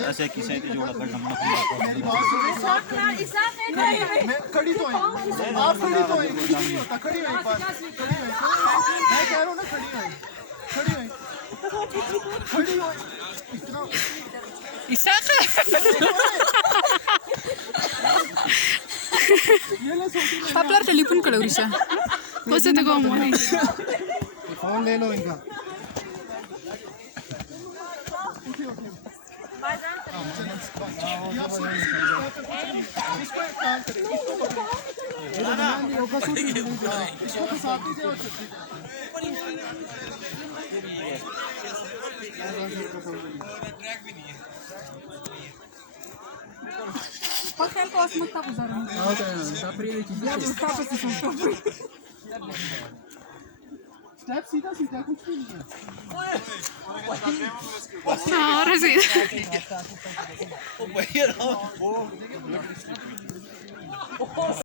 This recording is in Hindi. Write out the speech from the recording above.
ऐसे किसी की जोड़ा करना मना मैं खड़ी तो है, आप खड़ी तो है, कुछ नहीं होता, खड़ी है एक बार, खड़ी है, मैं कह रहा हूँ ना खड़ी है, खड़ी है, खड़ी हो, इतना Paplar telepon kalau Risha. Basta to go mo. Phone ले लो इनका। इसको एक काम करें, इसको फंसा दीजिए और चल Pakai kos mo tapos aron. Step सीधा सीधा कुछ भी नहीं है। Ahora sí. वो भैया